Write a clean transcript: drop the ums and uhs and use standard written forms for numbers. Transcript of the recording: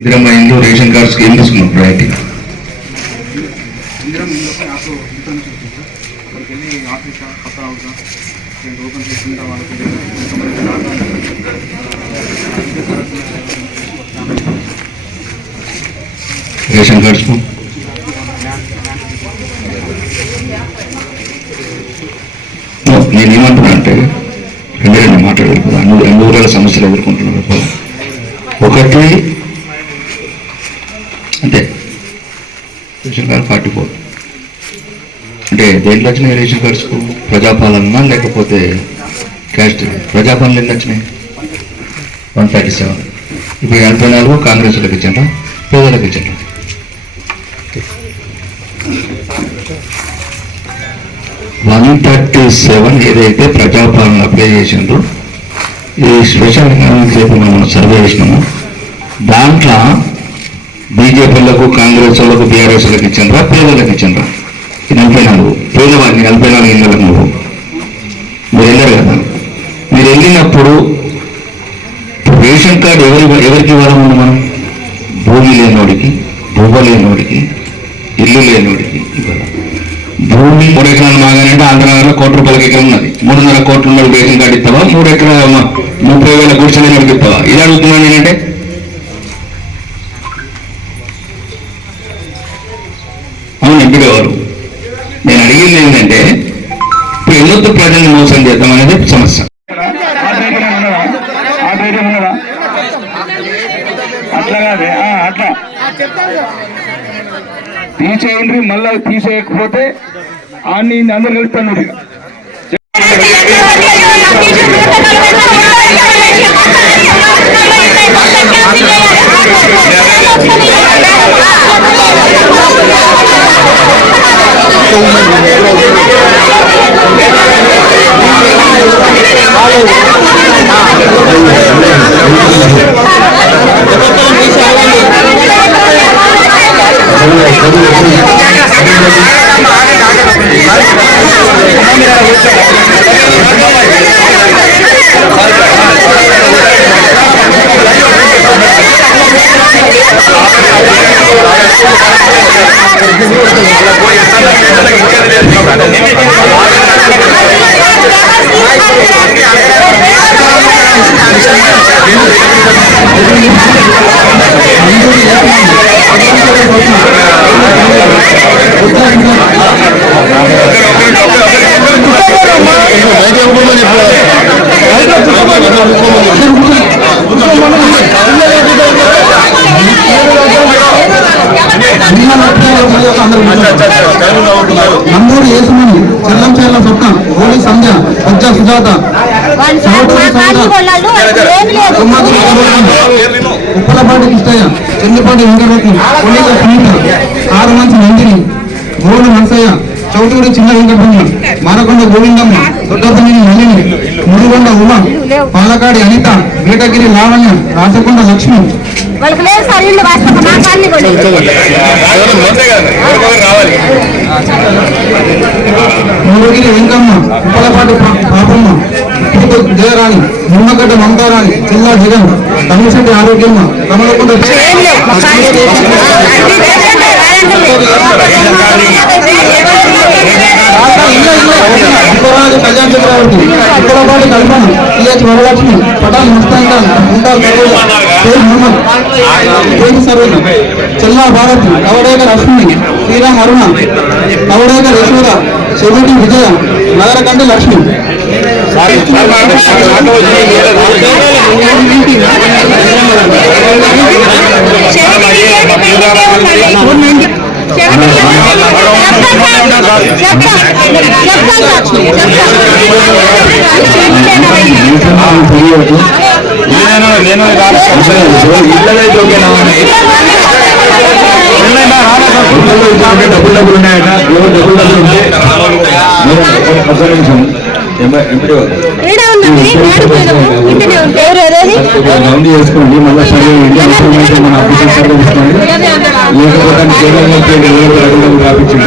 Indira Indu ration card scheme priority ration cards को నేనేమంటున్నానంటే రెండు మాట్లాడాలి కదా రెండు ఊరాల సమస్యలు ఎదుర్కొంటున్నారు ఒకటి అంటే రేషన్ కార్డ్ 44 అంటే దేంట్లో వచ్చినాయి రేషన్ కార్డ్స్కు ప్రజాపాలన లేకపోతే క్యాస్ట్ ప్రజాపాలన ఎన్ని వచ్చినాయి 137 ఇప్పుడు 84 కాంగ్రెస్ వాళ్ళకి ఇచ్చారా పేదలకు ఇచ్చారా ఏదైతే ప్రజాపాలన అప్లై చేసిండ్రో ఈ స్పెషల్ రేపు మనం సర్వే చేసినాము దాంట్లో బీజేపీలకు కాంగ్రెస్ వాళ్ళకు బీఆర్ఎస్ వాళ్ళకి ఇచ్చిండ్రా పేదలకు ఇచ్చిండ్రా 44 పేదవాడిని 44 ఏళ్ళకు నువ్వు మీరు వెళ్ళారు కదా మీరు వెళ్ళినప్పుడు రేషన్ కార్డు ఎవరికి ఇవ్వాలన్నా మనం భూమి లేనివాడికి భూమి లేనివాడికి ఇల్లు లేనివాడికి ఇవ్వాలి భూమి 3 ఎకరాలు మాగానంటే ఆంధ్రనగర్లో ₹1 కోటి ఎకరం ఉన్నది 3.5 కోట్ల ఉన్నది రేషన్ కార్డు ఇస్తావా 3 ఎకరాల 30,000 గుడిసెలు ఇస్తావా ఇది అడుగుతున్నాను నేనంటే అవును ఎంపీ గారు నేను అడిగింది ఏంటంటే ఇప్పుడు ఎందుకు ప్రజల్ని మోసం చేద్దాం అనేది సమస్య అట్లా తీసేయండి మళ్ళా తీసేయకపోతే ఆన్ని అందరు కలుపుతాను నందూరు యేసుమణి చెల్లంచేర్ల సొక్క గోళి సంధ్య పజ్జ సుజాత ఉప్పలపాటి కృష్ణయ్య చెందుపాటి వెంకటరత్నం కొల్లిక సునీత ఆరుమంచి నందిని గోడు నరసయ్య చౌటూరి చిన్న వెంకటరమణ మారకొండ గోవిందమ్మ దొడ్డపల్లి నళిని ముడిగొండ ఉమ పాలకాడి అనిత వేటగిరి లావణ్య రాచకొండ లక్ష్మి మూడగిరి వెంకమ్మ ఉప్పలపాటి పాపమ్మ జయరాణి నిమ్మగడ్డ మమతారాణి జిల్లా జగన్ కమిషెట్టి ఆరోగ్యమ్మ కమలకొండ కళ్యాణ్ చక్రవర్తి ఉప్పలపాటి కల్పన టిహెచ్ వరలక్ష్మి పటాల్ ముస్తాన్ మహమ్మద్ సర్వీన చెల్లా భారతి కవడేకర్ అశ్విని శ్రీరామ్ అరుణ కవడేకర్ యశోద చెవిటి విజయ నగరకండి లక్ష్మి డబ్బులు ఉన్నాయట రౌండ్ చేసుకోండి మళ్ళీ సరే ఇండియన్ ఇన్ఫర్మేషన్ మన ఆఫీసర్ తీసుకోండి లేకపోతే రాపించండి